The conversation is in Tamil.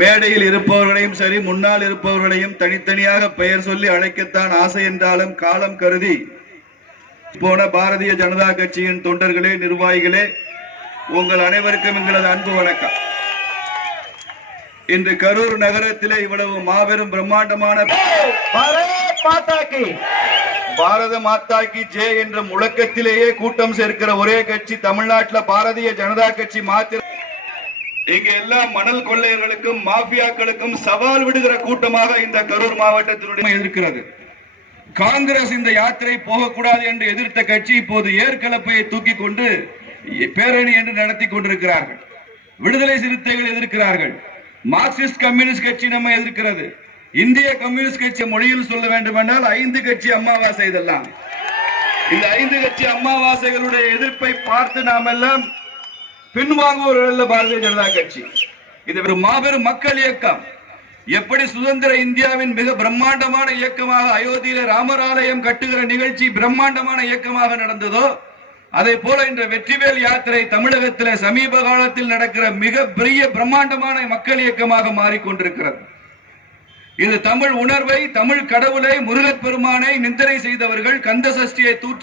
மேடையில் இருப்பவர்களையும் சரி, முன்னால் இருப்பவர்களையும் தனித்தனியாக பெயர் சொல்லி அழைக்கத்தான் ஆசை என்றாலும் காலம் கருதி போன பாரதிய ஜனதா கட்சியின் தொண்டர்களே, நிர்வாகிகளே, உங்கள் அனைவருக்கும் எங்களது அன்பு வணக்கம். இன்று கரூர் நகரத்திலே இவ்வளவு மாபெரும் பிரம்மாண்டமான பாரத மாதா கி ஜெய் என்ற முழக்கத்திலேயே கூட்டம் சேர்க்கிற ஒரே கட்சி தமிழ்நாட்டில் பாரதிய ஜனதா கட்சி மாத்திரம். இங்க எல்லா மணல் கொள்ளையர்களுக்கும் மாபியாக்களுக்கும் சவால் விடுகிற கூட்டமாக இந்த கரூர் மாவட்டத்தினுடைய இருக்கிறது. காங்கிரஸ் இந்த யாத்திரை போகக்கூடாது என்று எதிர்த்த கட்சி இப்போது ஏற்கலப்பையை தூக்கி கொண்டு பேரணி என்று நடத்தி கொண்டிருக்கிறார்கள். விடுதலை சிறுத்தைகள் எதிர்க்கிறார்கள். மார்க்சிஸ்ட் கம்யூனிஸ்ட் கட்சி நம்ம எதிர்க்கிறது. இந்திய கம்யூனிஸ்ட் கட்சி மொழியில் சொல்ல வேண்டும் என்றால் 5 கட்சி அமாவாசை. இதெல்லாம் இந்த 5 கட்சி அமாவாசைகளுடைய எதிர்ப்பை பார்த்து நாம் எல்லாம் பின்வாங்குவர்கள் பாரதிய ஜனதா கட்சி. இது ஒரு மாபெரும் மக்கள் இயக்கம். எப்படி சுதந்திர இந்தியாவின் மிக பிரம்மாண்டமான இயக்கமாக அயோத்தியில ராமர் ஆலயம் கட்டுகிற நிகழ்ச்சி பிரம்மாண்டமான இயக்கமாக நடந்ததோ, அதே போல இந்த வெற்றிவேல் யாத்திரை தமிழகத்தில் சமீப காலத்தில் நடக்கிற மிக பெரிய பிரம்மாண்டமான மக்கள் இயக்கமாக மாறிக்கொண்டிருக்கிறது. இது தமிழ் உணர்வை, தமிழ் கடவுளை, முருகப் பெருமானை நிந்தனை செய்தவர்கள், கந்த சஷ்டியை தூற்றி